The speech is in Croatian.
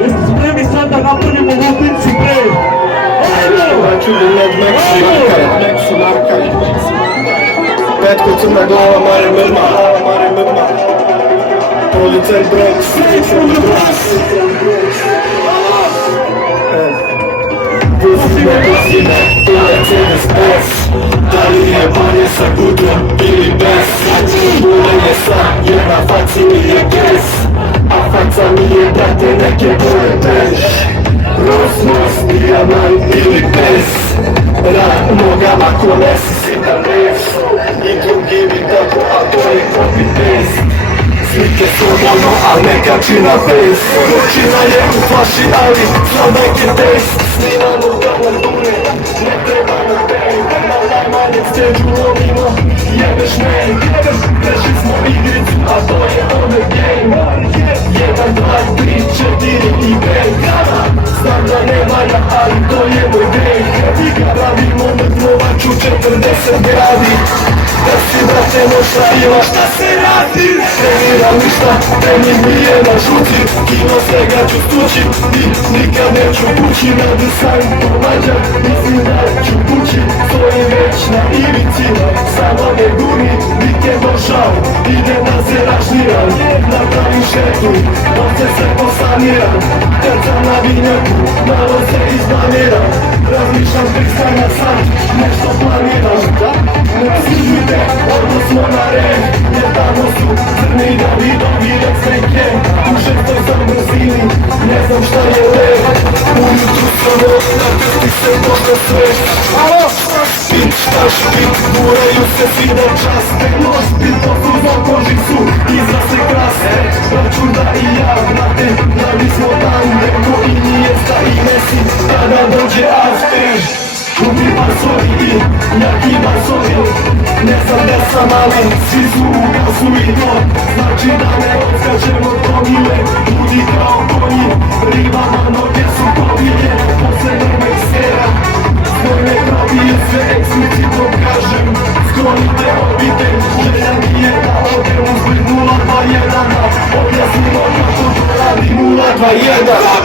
Jeste spremni sad da napravimo Lupinci play? Petko crna glava, Mare Mrma, Policaj Brox, Pustime, i Mercedes Benz. Da li je bolje sa gudrom ili bez? Bude je sam, jer na faci mi je gez, a faca mi je, brate, neke boje bež. Rosmos, dijamant ili bez, rad nogama ko nesi si na les. I drugi mi tako, a to je copy-paste. Slike su ono, al neka čina face. Ručina je u flaši, ali za neki taste. Snimamo ga na dune, ne treba na pain. Na najmanjem stage lovimo, jebeš main. Prešli smo igricu, a to je ono game. 1, 2, 3, 4 i bang. Znam da ne valja, ali to je moj game. Radimo mrtvovaču 40 gradi. Da si, brate, nošta ima šta se radi. Treniram ništa, trening mi je na žuci. Kino svega ću stući i nikad neću kući. Na design pomađak, mislim da ću kući. Stojim već na ivici, samo ne guni. Vikend došao, idem da se rašniram. Napravim šetu, novce se posaniram. Kad sam na vinjaku, malo se izblamiram. Razmišljam tek na sat, nešto planiram. Ne sližite, odnos smo na red, jer tamo su crni Davidovi receke. U šestoj sam brzini, ne znam šta je red. Ujutru sam ovdje, ti se možda svešt. Špit, šta špit, guraju se svi na čas. Tekno špit, to su za kožicu, iza se krase. Računa i ja, znate, da li smo tam, neko i Iniesta i Messi. Kada dođe after, kupi basovi i jaki basovi. Ne znam da sam, ali svi su u gasu i to znači da ne odskačemo promile. Budi kao konji, ribama noge su pobije. Posle novih sfera, svoj ne probije se, eksplicitno kažem. Sklonite obitelj, želja mi je da odem uz 021. Objasnimo kako to radi 021.